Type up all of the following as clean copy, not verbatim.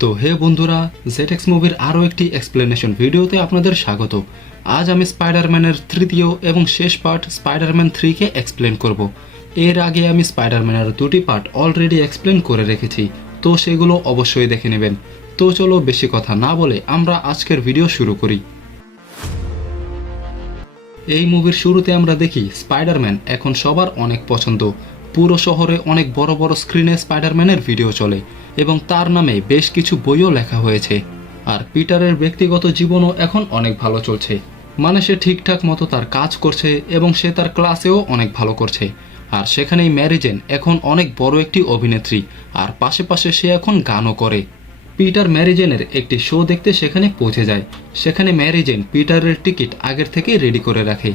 তো হে বন্ধুরা, জেটেক্স মুভির আরও একটি এক্সপ্লেনেশন ভিডিওতে আপনাদের স্বাগত। আজ আমি স্পাইডারম্যানের তৃতীয় এবং শেষ পার্ট স্পাইডারম্যান 3কে এক্সপ্লেন করব। এর আগে আমি স্পাইডারম্যানের দুটি পার্ট অলরেডি এক্সপ্লেন করে রেখেছি, তো সেগুলো অবশ্যই দেখে নেবেন। তো চলো বেশি কথা না বলে আমরা আজকের ভিডিও শুরু করি। এই মুভির শুরুতে আমরা দেখি স্পাইডারম্যান এখন সবার অনেক পছন্দ। পুরো শহরে অনেক বড় বড় স্ক্রিনে স্পাইডারম্যানের ভিডিও চলে এবং তার নামে বেশ কিছু বইও লেখা হয়েছে। আর পিটারের ব্যক্তিগত জীবনও এখন অনেক ভালো চলছে, মানে সে ঠিকঠাক মতো তার কাজ করছে এবং সে তার ক্লাসেও অনেক ভালো করছে। আর সেখানেই ম্যারি জেন এখন অনেক বড় একটি অভিনেত্রী, আর পাশে পাশে সে এখন গানও করে। পিটার ম্যারি জেনের একটি শো দেখতে সেখানে পৌঁছে যায়। সেখানে ম্যারি জেন পিটারের টিকিট আগের থেকেই রেডি করে রাখে।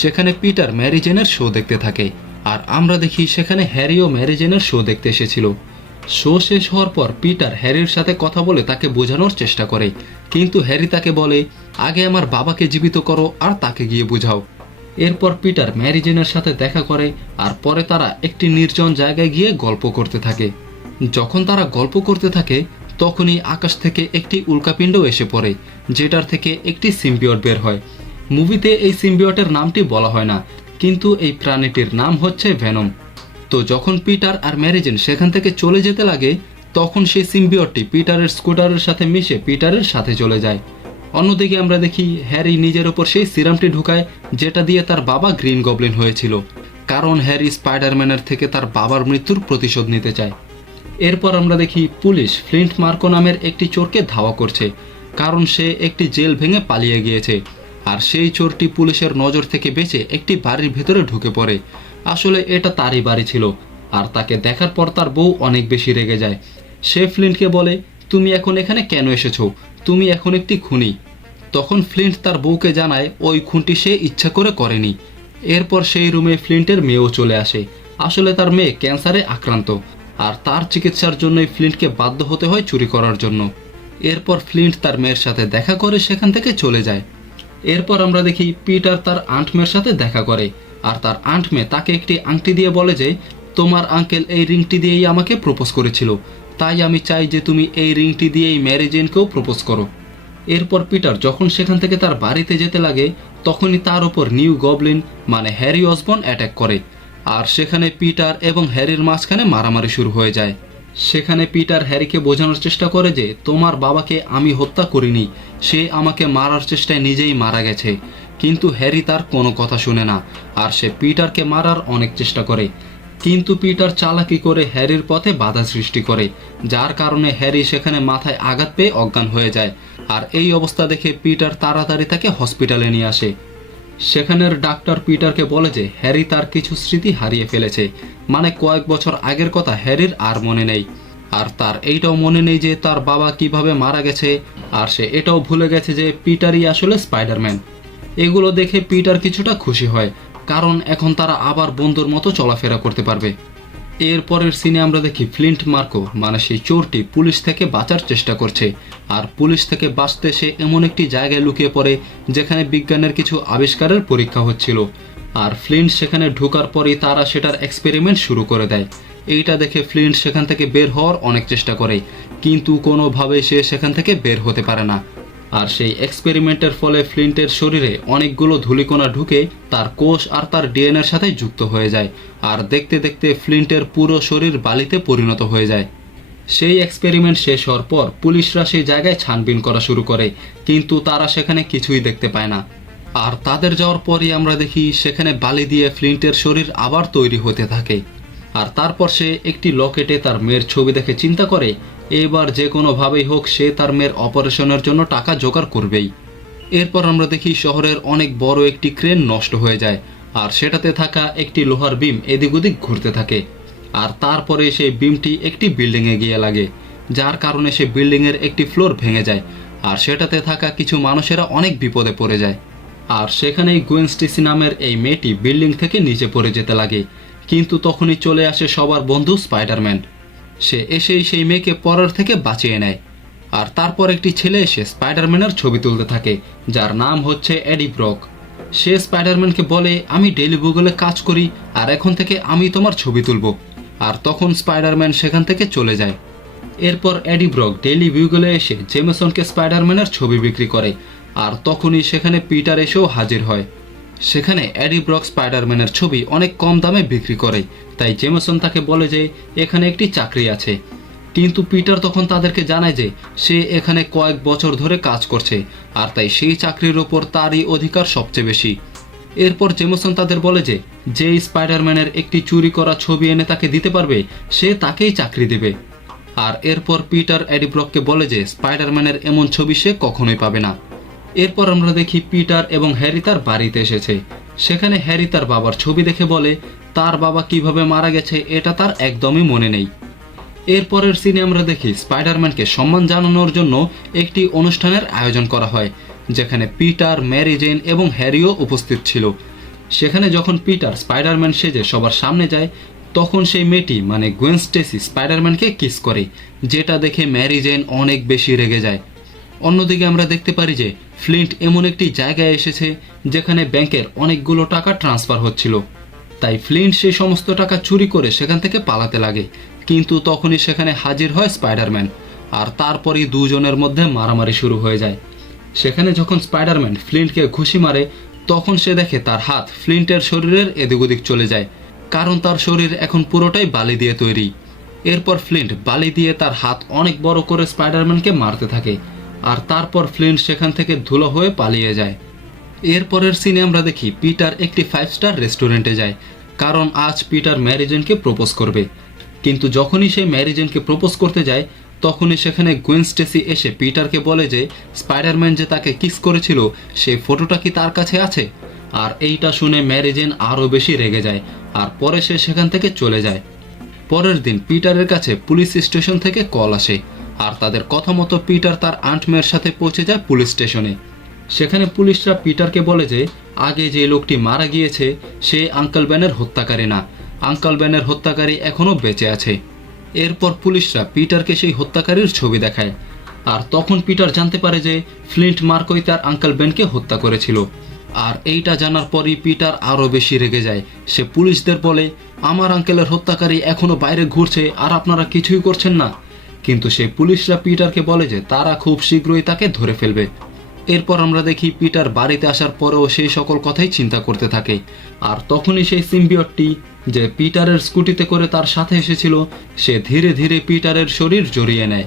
সেখানে পিটার ম্যারি জেনের শো দেখতে থাকে, আর আমরা দেখি সেখানে হ্যারিও ম্যারি জেনের শো দেখতে এসেছিল। শো শেষ হওয়ার পর পিটার হ্যারির সাথে কথা বলে তাকে বোঝানোর চেষ্টা করে, কিন্তু হ্যারি তাকে বলে আগে আমার বাবাকে জীবিত করো আর তাকে গিয়ে বোঝাও। এরপর পিটার ম্যারি জেনের সাথে দেখা করে, আর পরে তারা একটি নির্জন জায়গায় গিয়ে গল্প করতে থাকে। যখন তারা গল্প করতে থাকে তখনই আকাশ থেকে একটি উল্কাপিণ্ড এসে পড়ে, যেটার থেকে একটি সিম্বিয়ট বের হয়। মুভিতে এই সিম্বিয়টের নামটি বলা হয় না, কিন্তু এই প্রাণীটির নাম হচ্ছে ভেনম। তো যখন পিটার আর ম্যারি জেন সেখান থেকে চলে যেতে লাগে, তখন সেই সিম্বিয়টটি পিটারের স্কুটারের সাথে মিশে পিটারের সাথে চলে যায়। অন্যদিকে আমরা দেখি হ্যারি নিজের ওপর সেই সিরামটি ঢুকায়, যেটা দিয়ে তার বাবা গ্রিন গবলিন হয়েছিল, কারণ হ্যারি স্পাইডারম্যানের থেকে তার বাবার মৃত্যুর প্রতিশোধ নিতে চায়। এরপর আমরা দেখি পুলিশ ফ্লিন্ট মার্কো নামের একটি চোরকে ধাওয়া করছে, কারণ সে একটি জেল ভেঙে পালিয়ে গিয়েছে। আর সেই চোরটি পুলিশের নজর থেকে বেঁচে একটি বাড়ির ভেতরে ঢুকে পড়ে। আসলে এটা তারই বাড়ি ছিল, আর তাকে দেখার পর তার বউ অনেক বেশি রেগে যায়। সে ফ্লিন্টকে বলে, তুমি এখন এখানে কেন এসেছো? তুমি এখন একটি খুনি। তখন ফ্লিন্ট তার বউকে জানায় ওই খুনটি সে ইচ্ছা করে করেনি। এরপর সেই রুমে ফ্লিন্টের মেয়েও চলে আসে। আসলে তার মেয়ে ক্যান্সারে আক্রান্ত, আর তার চিকিৎসার জন্যই ফ্লিন্টকে বাধ্য হতে হয় চুরি করার জন্য। এরপর ফ্লিন্ট তার মেয়ের সাথে দেখা করে সেখান থেকে চলে যায়। এরপর আমরা দেখি পিটার তার আন্ট মেয়ের সাথে দেখা করে, আর তার আন্ট মেয়ে তাকে একটি আংটি দিয়ে বলে যে তোমার আঙ্কেল এই রিংটি দিয়েই আমাকে প্রপোজ করেছিল, তাই আমি চাই যে তুমি এই রিংটি দিয়েই ম্যারি জেনকেও প্রপোজ করো। এরপর পিটার যখন সেখান থেকে তার বাড়িতে যেতে লাগে, তখনই তার ওপর নিউ গবলিন মানে হ্যারি অসবর্ন অ্যাটাক করে, আর সেখানে পিটার এবং হ্যারির মাঝখানে মারামারি শুরু হয়ে যায়। সেখানে পিটার হ্যারিকে বোঝানোর চেষ্টা করে যে তোমার বাবাকে আমি হত্যা করিনি, সে আমাকে মারার চেষ্টায় নিজেই মারা গেছে। কিন্তু হ্যারি তার কোনো কথা শুনে না, আর সে পিটারকে মারার অনেক চেষ্টা করে, কিন্তু পিটার চালাকি করে হ্যারির পথে বাধা সৃষ্টি করে, যার কারণে হ্যারি সেখানে মাথায় আঘাত পেয়ে অজ্ঞান হয়ে যায়। আর এই অবস্থা দেখে পিটার তাড়াতাড়ি তাকে হসপিটালে নিয়ে আসে। সেখানের ডাক্তার পিটারকে বলে যে হ্যারি তার কিছু স্মৃতি হারিয়ে ফেলেছে, মানে কয়েক বছর আগের কথা হ্যারির আর মনে নেই। আর তার এইটাও মনে নেই যে তার বাবা কিভাবে মারা গেছে, আর সে এটাও ভুলে গেছে যে পিটারই আসলে স্পাইডারম্যান। এগুলো দেখে পিটার কিছুটা খুশি হয়, কারণ এখন তারা আবার বন্ধুর মতো চলাফেরা করতে পারবে। এরপরের সিনে আমরা দেখি ফ্লিন্ট মার্কো মানে সেই চোরটি পুলিশ থেকে বাঁচার চেষ্টা করছে, আর পুলিশ থেকে বাঁচতে সে এমন একটি জায়গায় লুকিয়ে পড়ে যেখানে বিজ্ঞানের কিছু আবিষ্কারের পরীক্ষা হচ্ছিল। আর ফ্লিন্ট সেখানে ঢোকার পরই তারা সেটার এক্সপেরিমেন্ট শুরু করে দেয়। এইটা দেখে ফ্লিন্ট সেখান থেকে বের হওয়ার অনেক চেষ্টা করে, কিন্তু কোনোভাবে সে সেখান থেকে বের হতে পারে না। আর সেই এক্সপেরিমেন্টের ফলে ফ্লিন্টের শরীরে অনেকগুলো ধূলিকণা ঢুকে তার কোষ আর তার ডিএনএর সাথে যুক্ত হয়ে যায়, আর দেখতে দেখতে ফ্লিন্টের পুরো শরীর বালিতে পরিণত হয়ে যায়। সেই এক্সপেরিমেন্ট শেষ হওয়ার পর পুলিশরা সেই জায়গায় ছানবিন করা শুরু করে, কিন্তু তারা সেখানে কিছুই দেখতে পায় না। আর তাদের যাওয়ার পরই আমরা দেখি সেখানে বালি দিয়ে ফ্লিন্টের শরীর আবার তৈরি হতে থাকে। আর তারপর সে একটি লকেটে তার মেয়ের ছবি দেখে চিন্তা করে এবার যে কোনোভাবেই হোক সে তার মেয়ের অপারেশনের জন্য টাকা জোগাড় করবেই। এরপর আমরা দেখি শহরের অনেক বড় একটি ক্রেন নষ্ট হয়ে যায়, আর সেটাতে থাকা একটি লোহার বিম এদিক ওদিক ঘুরতে থাকে। আর তারপরে সেই বিমটি একটি বিল্ডিংয়ে গিয়ে লাগে, যার কারণে সে বিল্ডিংয়ের একটি ফ্লোর ভেঙে যায়, আর সেটাতে থাকা কিছু মানুষেরা অনেক বিপদে পড়ে যায়। আর সেখানেই গুয়েন স্টেসি নামের এই মেয়েটি বিল্ডিং থেকে নিচে পড়ে যেতে লাগে, কিন্তু তখনই চলে আসে সবার বন্ধু স্পাইডারম্যান। সে এসেই সেই মেয়েকে পড়ার থেকে বাঁচিয়ে নেয়। আর তারপর একটি ছেলে এসে স্পাইডারম্যানের ছবি তুলতে থাকে, যার নাম হচ্ছে এডি ব্রক। সে স্পাইডারম্যানকে বলে আমি ডেইলি গুগলে কাজ করি, আর এখন থেকে আমি তোমার ছবি তুলব। আর তখন স্পাইডারম্যান সেখান থেকে চলে যায়। এরপর এডি ব্রক ডেইলি বিউগলে এসে জেমেসনকে স্পাইডারম্যানের ছবি বিক্রি করে, আর তখনই সেখানে পিটার এসেও হাজির হয়। সেখানে এডি ব্রক স্পাইডারম্যানের ছবি অনেক কম দামে বিক্রি করে, তাই জেমেসন তাকে বলে যে এখানে একটি চাকরি আছে। কিন্তু পিটার তখন তাদেরকে জানায় যে সে এখানে কয়েক বছর ধরে কাজ করছে, আর তাই সেই চাকরির ওপর তারই অধিকার সবচেয়ে বেশি। এরপর জেমেসন তাদের বলে যে যেই স্পাইডারম্যানের একটি চুরি করা ছবি এনে তাকে দিতে পারবে সে তাকেই চাকরি দেবে। আর এরপর পিটার এডি ব্রককে বলে যে স্পাইডারম্যানের এমন ছবি সে কখনোই পাবে না। এরপর আমরা দেখি পিটার এবং হ্যারি তার বাড়িতে এসেছে। সেখানে হ্যারি তার বাবার ছবি দেখে বলে তার বাবা কিভাবে মারা গেছে এটা তার একদমই মনে নেই। এরপরের সিনে আমরা দেখি স্পাইডারম্যানকে সম্মান জানানোর জন্য একটি অনুষ্ঠানের আয়োজন করা হয়, যেখানে পিটার, ম্যারি জেন এবং হ্যারিও উপস্থিত ছিল। সেখানে যখন পিটার স্পাইডারম্যান সেজে সবার সামনে যায়, তখন সেই মেয়েটি মানে গুয়েন স্টেসি স্পাইডারম্যানকে কিস করে, যেটা দেখে ম্যারি জেন অনেক বেশি রেগে যায়। অন্যদিকে আমরা দেখতে পারি যে ফ্লিন্ট এমন একটি জায়গায় এসেছে যেখানে ব্যাংকের অনেকগুলো টাকা ট্রান্সফার হচ্ছিল, তাই ফ্লিন্ট সেই সমস্ত টাকা চুরি করে সেখান থেকে পালাতে লাগে। কিন্তু তখনই সেখানে হাজির হয় স্পাইডারম্যান, আর তারপরই দুজনের মধ্যে মারামারি শুরু হয়ে যায়। সেখানে যখন স্পাইডারম্যান ফ্লিন্টকে ঘুষি মারে, তখন সে দেখে তার হাত ফ্লিন্টের শরীরের এদিক ওদিক চলে যায়, কারণ তার শরীর এখন পুরোটাই বালি দিয়ে তৈরি। এরপর ফ্লিন্ট বালি দিয়ে তার হাত অনেক বড় করে স্পাইডারম্যানকে মারতে থাকে, আর তারপর ফ্লিন্ট সেখান থেকে ধুলো হয়ে পালিয়ে যায়। এরপরের সিনে আমরা দেখি পিটার একটি 5 স্টার রেস্টুরেন্টে যায়, কারণ আজ পিটার ম্যারি জেনকে প্রপোজ করবে। কিন্তু যখনই সে ম্যারি জেনকে প্রপোজ করতে যায়, তখনই সেখানে গুয়েন স্টেসি এসে পিটারকে বলে যে স্পাইডারম্যান যে তাকে কিস করেছিল সেই ফটোটা কি তার কাছে আছে। আর এইটা শুনে ম্যারি জেন আরও বেশি রেগে যায়, আর পরে সে সেখান থেকে চলে যায়। পরের দিন পিটারের কাছে পুলিশ স্টেশন থেকে কল আসে, আর তাদের কথা মতো পিটার তার আন্ট মেয়ের সাথে পৌঁছে যায় পুলিশ স্টেশনে। সেখানে পুলিশরা পিটারকে বলে যে আগে যে লোকটি মারা গিয়েছে সে আঙ্কেল বেনের হত্যাকারী না, আঙ্কেল বেনের হত্যাকারী এখনও বেঁচে আছে। এরপর পুলিশরা পিটারকে সেই হত্যাকারীর ছবি দেখায়, আর তখন পিটার জানতে পারে যে ফ্লিন্ট মার্কোই তার আঙ্কেল বেনকে হত্যা করেছিল। আর এইটা জানার পরই পিটার আরও বেশি রেগে যায়। সে পুলিশদের বলে আমার আঙ্কেলের হত্যাকারী এখনও বাইরে ঘুরছে আর আপনারা কিছুই করছেন না। কিন্তু সেই পুলিশরা পিটারকে বলে যে তারা খুব শীঘ্রই তাকে ধরে ফেলবে। এরপর আমরা দেখি পিটার বাড়িতে আসার পরেও সেই সকল কথাই চিন্তা করতে থাকে, আর তখনই সেই সিম্বিয়টটি যে পিটারের স্কুটিতে করে তার সাথে এসেছিল সে ধীরে ধীরে পিটারের শরীর জড়িয়ে নেয়।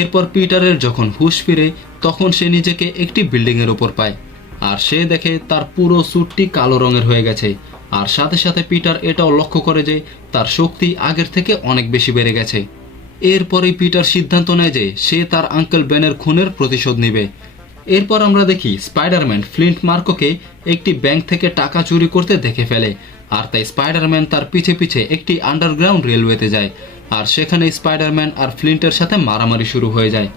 এরপর পিটারের যখন হুঁশ ফিরে, তখন সে নিজেকে একটি বিল্ডিংয়ের উপর পায়, আর সে দেখে তার পুরো স্যুটটি কালো রঙের হয়ে গেছে। আর সাথে সাথে পিটার এটাও লক্ষ্য করে যে তার শক্তি আগের থেকে অনেক বেশি বেড়ে গেছে। এরপরেই পিটার সিদ্ধান্ত নেয় যে সে তার আঙ্কেল বেনের খুনের প্রতিশোধ নেবে। এরপর আমরা দেখি স্পাইডারম্যান ফ্লিন্ট মার্কোকে একটি ব্যাংক থেকে টাকা চুরি করতে দেখে ফেলে, আর তাই স্পাইডারম্যান তার পিছে পিছে একটি আন্ডারগ্রাউন্ড রেলওয়েতে যায়, আর সেখানে স্পাইডারম্যান আর ফ্লিন্টের সাথে মারামারি শুরু হয়ে যায়।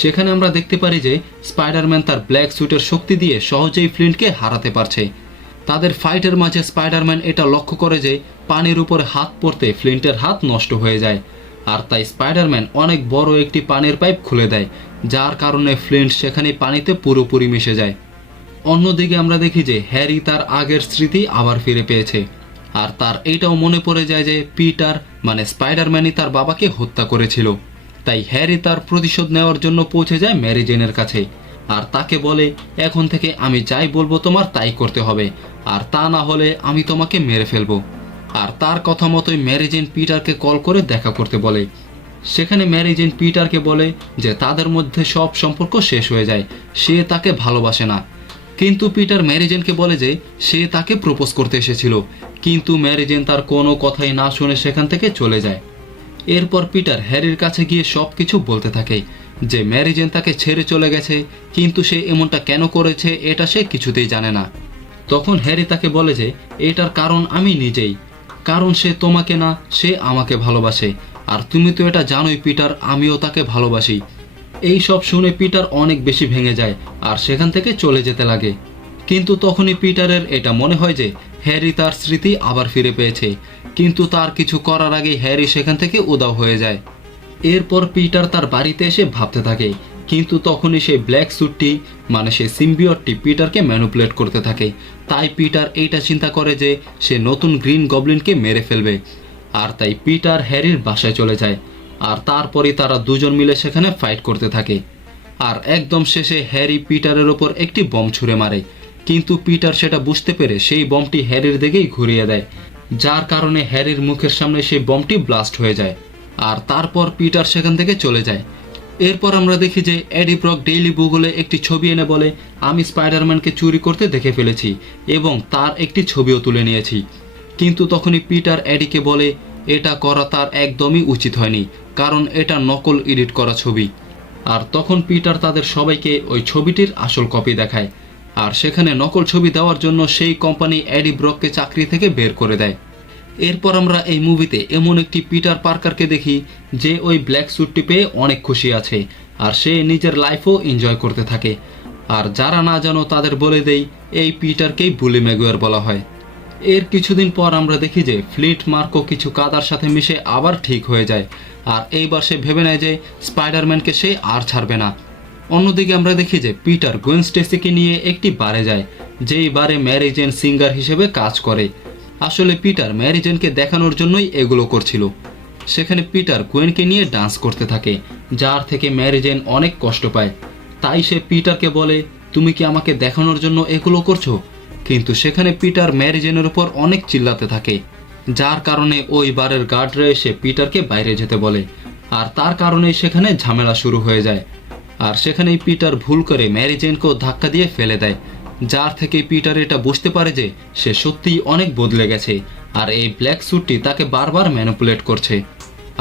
সেখানে আমরা দেখতে পারি যে স্পাইডারম্যান তার ব্ল্যাক স্যুটের শক্তি দিয়ে সহজেই ফ্লিন্টকে হারাতে পারছে। তাদের ফাইটের মাঝে স্পাইডারম্যান এটা লক্ষ্য করে যে পানির উপরে হাত পড়তে ফ্লিন্টের হাত নষ্ট হয়ে যায়, আর তাই স্পাইডারম্যান অনেক বড় একটি পানির পাইপ খুলে দেয়, যার কারণে ফ্লিন্ট সেখানে পানিতে পুরোপুরি মিশে যায়। অন্যদিকে আমরা দেখি যে হ্যারি তার আগের স্মৃতি আবার ফিরে পেয়েছে, আর তার এইটাও মনে পড়ে যায় যে পিটার মানে স্পাইডারম্যানই তার বাবাকে হত্যা করেছিল। তাই হ্যারি তার প্রতিশোধ নেওয়ার জন্য পৌঁছে যায় ম্যারি জেনের কাছে, আর তাকে বলে এখন থেকে আমি যাই বলবো তোমার তাই করতে হবে, আর তা না হলে আমি তোমাকে মেরে ফেলবো। আর তার কথা মতোই ম্যারি জেন পিটারকে কল করে দেখা করতে বলে। সেখানে ম্যারি জেন পিটারকে বলে যে তাদের মধ্যে সব সম্পর্ক শেষ হয়ে যায়, সে তাকে ভালোবাসে না। কিন্তু পিটার ম্যারি জেনকে বলে যে সে তাকে প্রপোজ করতে এসেছিল, কিন্তু ম্যারি জেন তার কোনো কথাই না শুনে সেখান থেকে চলে যায়। এরপর পিটার হ্যারির কাছে গিয়ে সব কিছু বলতে থাকে যে ম্যারি জেন তাকে ছেড়ে চলে গেছে, কিন্তু সে এমনটা কেন করেছে এটা সে কিছুতেই জানে না। তখন হ্যারি তাকে বলে যে এটার কারণ আমি নিজেই, কারণ সে তোমাকে না, সে আমাকে ভালোবাসে, আর তুমি তো এটা জানোই পিটার আমিও তাকে ভালোবাসি। এই সব শুনে পিটার অনেক বেশি ভেঙে যায় আর সেখান থেকে চলে যেতে লাগে। কিন্তু তখনই পিটারের এটা মনে হয় যে হ্যারি তার স্মৃতি আবার ফিরে পেয়েছে, কিন্তু তার কিছু করার আগে হ্যারি সেখান থেকে উধাও হয়ে যায়। এরপর পিটার তার বাড়িতে এসে ভাবতে থাকে, কিন্তু তখনই সেই ব্ল্যাক স্যুটটি মানে সেই সিম্বিয়টটি পিটারকে ম্যানিপুলেট করতে থাকে। তাই পিটার এইটা চিন্তা করে যে সে নতুন গ্রিন গবলিনকে মেরে ফেলবে, আর তাই পিটার হ্যারির বাসায় চলে যায়। আর তারপরে তারা দুজন মিলে সেখানে ফাইট করতে থাকে। আর একদম শেষে হ্যারি পিটারের ওপর একটি বম ছুঁড়ে মারে, কিন্তু পিটার সেটা বুঝতে পেরে সেই বমটি হ্যারির দিকেই ঘুরিয়ে দেয়, যার কারণে হ্যারির মুখের সামনে সেই বমটি ব্লাস্ট হয়ে যায়। আর তারপর পিটার সেখান থেকে চলে যায়। এরপর আমরা দেখি যে এডি ব্রক ডেইলি বুগলে একটি ছবি এনে বলে, আমি স্পাইডারম্যানকে চুরি করতে দেখে ফেলেছি এবং তার একটি ছবিও তুলে নিয়েছি। কিন্তু তখনই পিটার এডিকে বলে এটা করা তার একদমই উচিত হয়নি, কারণ এটা নকল এডিট করা ছবি। আর তখন পিটার তাদের সবাইকে ওই ছবিটির আসল কপি দেখায়। আর সেখানে নকল ছবি দেওয়ার জন্য সেই কোম্পানি এডি ব্রককে চাকরি থেকে বের করে দেয়। এরপর আমরা এই মুভিতে এমন একটি পিটার পার্কারকে দেখি যে ওই ব্ল্যাক স্যুটটি পেয়ে অনেক খুশি আছে, আর সে নিজের লাইফও এনজয় করতে থাকে। আর যারা না জানো তাদের বলে দেই, এই পিটারকেই বুলি ম্যাগুয়ার বলা হয়। এর কিছুদিন পর আমরা দেখি যে ফ্লিন্ট মার্কো কিছু কাদার সাথে মিশে আবার ঠিক হয়ে যায়, আর এইবার সে ভেবে নেয় যে স্পাইডারম্যানকে সে আর ছাড়বে না। অন্যদিকে আমরা দেখি যে পিটার গুয়েন স্টেসিকে নিয়ে একটি বারে যায়, যেই বারে ম্যারি জেন সিঙ্গার হিসেবে কাজ করে। আসলে পিটার ম্যারি জেনকে দেখানোর জন্যই এগুলো করছিল। সেখানে পিটার গুয়েনকে নিয়ে ডান্স করতে থাকে, যার থেকে ম্যারি জেন অনেক কষ্ট পায়। তাই সে পিটারকে বলে, তুমি কি আমাকে দেখানোর জন্য এগুলো করছো? কিন্তু সেখানে পিটার ম্যারি জেনের উপর অনেক চিল্লাতে থাকে, যার কারণে ওই বারের গার্ডরা এসে পিটারকে বাইরে যেতে বলে। আর তার কারণেই সেখানে ঝামেলা শুরু হয়ে যায়। আর সেখানেই পিটার ভুল করে ম্যারি জেনকেও ধাক্কা দিয়ে ফেলে দেয়, যার থেকে পিটার এটা বুঝতে পারে যে সে সত্যিই অনেক বদলে গেছে, আর এই ব্ল্যাক স্যুটটি তাকে বারবার ম্যানিপুলেট করছে।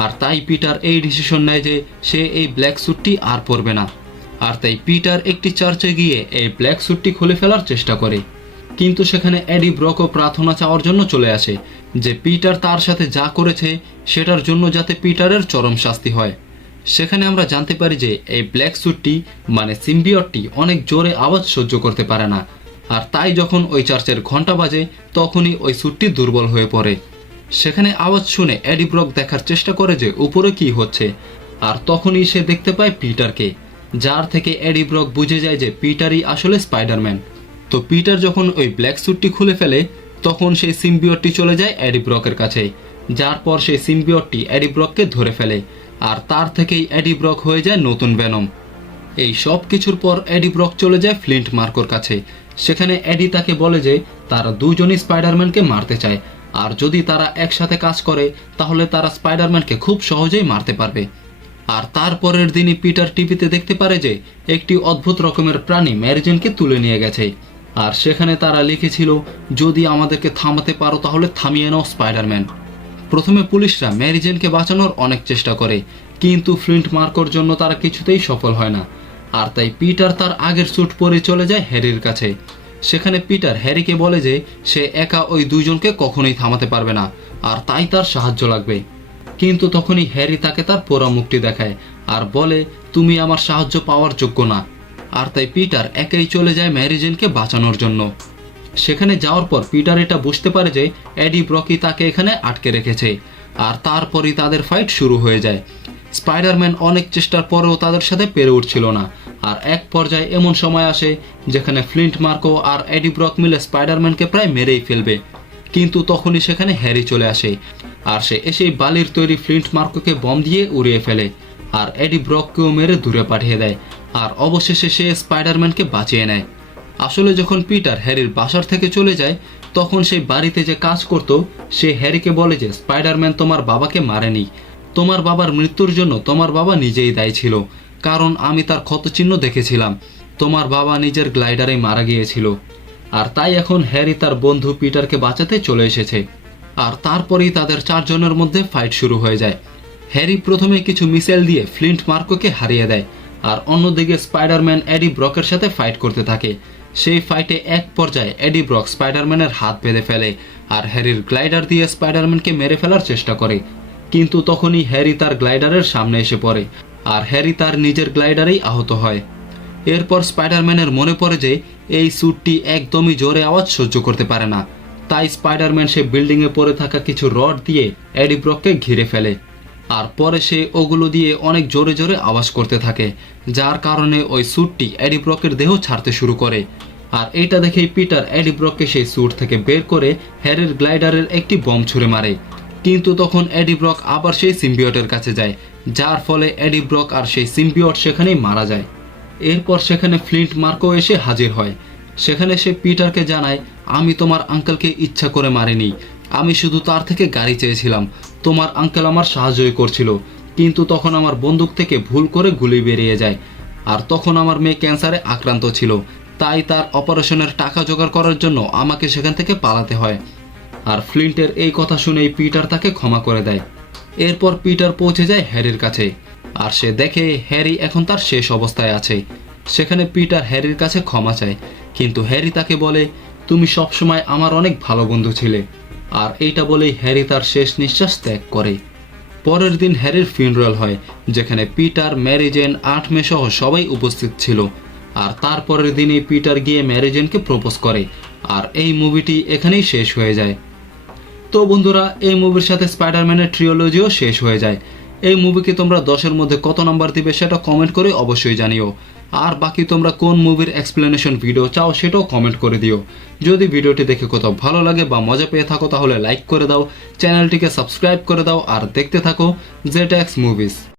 আর তাই পিটার এই ডিসিশন নেয় যে সে এই ব্ল্যাক স্যুটটি আর পরবে না। আর তাই পিটার একটি চার্চে গিয়ে এই ব্ল্যাক স্যুটটি খুলে ফেলার চেষ্টা করে, কিন্তু সেখানে এডি ব্রকও প্রার্থনা চাওয়ার জন্য চলে আসে যে পিটার তার সাথে যা করেছে সেটার জন্য যাতে পিটারের চরম শাস্তি হয়। সেখানে আমরা জানতে পারি যে এই ব্ল্যাক স্যুটটি মানে সিম্বিয়টটি অনেক জোরে আওয়াজ সহ্য করতে পারে না, আর তাই যখন ওই চার্চের ঘন্টা বাজে তখনই ওই স্যুটটি দুর্বল হয়ে পড়ে। সেখানে আওয়াজ শুনে এডি ব্রক দেখার চেষ্টা করে যে উপরে কি হচ্ছে, আর তখনই সে দেখতে পায় পিটারকে, যার থেকে এডি ব্রক বুঝে যায় যে পিটারই আসলে স্পাইডারম্যান। তো পিটার যখন ওই ব্ল্যাক স্যুটটি খুলে ফেলে তখন সেই সিম্বিয়টটি চলে যায় এডি ব্রকের কাছে, যার পর সেই সিম্বিয়টটি এডি ব্রককে ধরে ফেলে, আর তার থেকেই এডি ব্রক হয়ে যায় নতুন ভেনম। এই সব কিছুর পর এডি ব্রক চলে যায় ফ্লিন্ট মার্কোর কাছে। সেখানে এডি তাকে বলে যে তারা দুজনই স্পাইডারম্যানকে মারতে চায়, আর যদি তারা একসাথে কাজ করে তাহলে তারা স্পাইডারম্যানকে খুব সহজেই মারতে পারবে। আর তারপরের দিনই পিটার টিভিতে দেখতে পারে যে একটি অদ্ভুত রকমের প্রাণী ম্যারি জেনকে তুলে নিয়ে গেছে, আর সেখানে তারা লিখেছিল, যদি আমাদেরকে থামাতে পারো তাহলে থামিয়ে নাও স্পাইডারম্যান। প্রথমে পুলিশরা ম্যারি জেনকে বাঁচানোর অনেক চেষ্টা করে, কিন্তু ফ্লিন্ট মার্কোর জন্য তারা কিছুতেই সফল হয় না। আর তাই পিটার তার আগের স্যুট পরে চলে যায় হ্যারির কাছে। সেখানে পিটার হ্যারিকে বলে যে সে একা ওই দুজনকে কখনোই থামাতে পারবে না, আর তাই তার সাহায্য লাগবে। কিন্তু তখনই হ্যারি তাকে তার পোড়া মুখটি দেখায় আর বলে, তুমি আমার সাহায্য পাওয়ার যোগ্য না। আর তাই পিটার একাই চলে যায় ম্যারি জেনকে বাঁচানোর জন্য। সেখানে যাওয়ার পর পিটার এটা বুঝতে পারে যে এডি ব্রকি তাকে এখানে আটকে রেখেছে, আর তারপরই তাদের ফাইট শুরু হয়ে যায়। স্পাইডারম্যান অনেক চেষ্টার পরেও তাদের সাথে পেরে উঠছিল না, আর এক পর্যায়ে এমন সময় আসে যেখানে ফ্লিন্ট মার্কো আর এডি ব্রক মিলে স্পাইডারম্যানকে প্রায় মেরেই ফেলবে। কিন্তু তখনই সেখানে হ্যারি চলে আসে, আর সে এসেই বালির তৈরি ফ্লিন্ট মার্কোকে বম দিয়ে উড়িয়ে ফেলে, আর এডি ব্রককেও মেরে দূরে পাঠিয়ে দেয়। আর অবশেষে সে স্পাইডারম্যানকে বাঁচিয়ে নেয়। আসলে যখন পিটার হ্যারির বাসার থেকে চলে যায় তখন সেই বাড়িতে যে কাজ করত সে হ্যারিকে বলে যে স্পাইডারম্যান তোমার বাবাকে মারেনি, তোমার বাবার মৃত্যুর জন্য তোমার বাবা নিজেই দায়ী ছিল, কারণ আমি তার ক্ষতচিহ্ন দেখেছিলাম, তোমার বাবা নিজের গ্লাইডারে মারা গিয়েছিল। আর তাই এখন হ্যারি তার বন্ধু পিটারকে বাঁচাতে চলে এসেছে। আর তারপরেই তাদের চারজনের মধ্যে ফাইট শুরু হয়ে যায়। হ্যারি প্রথমে কিছু মিসাইল দিয়ে ফ্লিন্ট মার্কোকে হারিয়ে দেয়, আর অন্যদিকে স্পাইডারম্যান এডি ব্রকের সাথে ফাইট করতে থাকে। সেই ফাইটে এক পর্যায়ে এডি ব্রক স্পাইডারম্যানের হাত বেঁধে ফেলে, আর হ্যারির গ্লাইডার দিয়ে স্পাইডারম্যানকে মেরে ফেলার চেষ্টা করে। কিন্তু তখনই হ্যারি তার গ্লাইডারের সামনে এসে পড়ে, আর হ্যারি তার নিজের গ্লাইডারেই আহত হয়। এরপর স্পাইডারম্যানের মনে পড়ে যে এই স্যুটটি একদমই জোরে আওয়াজ সহ্য করতে পারে না, তাই স্পাইডারম্যান সে বিল্ডিংয়ে পড়ে থাকা কিছু রড দিয়ে এডি ব্রককে ঘিরে ফেলে, আর পরে সে ওগুলো দিয়ে অনেক জোরে জোরে আওয়াজ করতে থাকে, যার কারণে ওই স্যুটটি এডি ব্রকের দেহ ছাড়তে শুরু করে। আর এটা দেখেই পিটার এডি ব্রককে সেই স্যুট থেকে বের করে হ্যারির গ্লাইডারের একটি বম ছুঁড়ে মারে। কিন্তু তখন এডি ব্রক আবার সেই সিম্বিয়টের কাছে যায়, যার ফলে এডি ব্রক আর সেই সিম্বিয়ট সেখানেই মারা যায়। এরপর সেখানে ফ্লিন্ট মার্কো এসে হাজির হয়। সেখানে সে পিটারকে জানায়, আমি তোমার আঙ্কেলকে ইচ্ছা করে মারিনি, আমি শুধু তার থেকে গাড়ি চেয়েছিলাম। তোমার আঙ্কেল আমার সাহায্যই করছিল, কিন্তু তখন আমার বন্দুক থেকে ভুল করে গুলি বেরিয়ে যায়। আর তখন আমার মেয়ে ক্যান্সারে আক্রান্ত ছিল, তাই তার অপারেশনের টাকা জোগাড় করার জন্য আমাকে সেখান থেকে পালাতে হয়। আর ফ্লিন্টের এই কথা শুনেই পিটার তাকে ক্ষমা করে দেয়। এরপর পিটার পৌঁছে যায় হ্যারির কাছে, আর সে দেখে হ্যারি এখন তার শেষ অবস্থায় আছে। সেখানে পিটার হ্যারির কাছে ক্ষমা চায়, কিন্তু হ্যারি তাকে বলে, তুমি সবসময় আমার অনেক ভালো বন্ধু ছিলে। আর এইটা বলেই হ্যারি তার শেষ নিঃশ্বাস ত্যাগ করে। পরের দিন হ্যারির ফিউনারাল হয়, যেখানে পিটার, ম্যারি জেন, আট মে সহ সবাই উপস্থিত ছিল। আর তারপরের দিনই পিটার গিয়ে ম্যারি জেনকে প্রপোজ করে। আর এই মুভিটি এখানেই শেষ হয়ে যায়। তো বন্ধুরা, এই মুভির সাথে স্পাইডারম্যানের ট্রিওলজিও শেষ হয়ে যায়। এই মুভিকে তোমরা 10-এর মধ্যে কত নাম্বার দিবে সেটা কমেন্ট করে অবশ্যই জানিও। আর বাকি তোমরা কোন মুভির এক্সপ্লেনেশন ভিডিও চাও সেটাও কমেন্ট করে দিও। যদি ভিডিওটি দেখে কোথাও ভালো লাগে বা মজা পেয়ে থাকো তাহলে লাইক করে দাও, চ্যানেলটিকে সাবস্ক্রাইব করে দাও আর দেখতে থাকো জেটএক্স মুভিজ।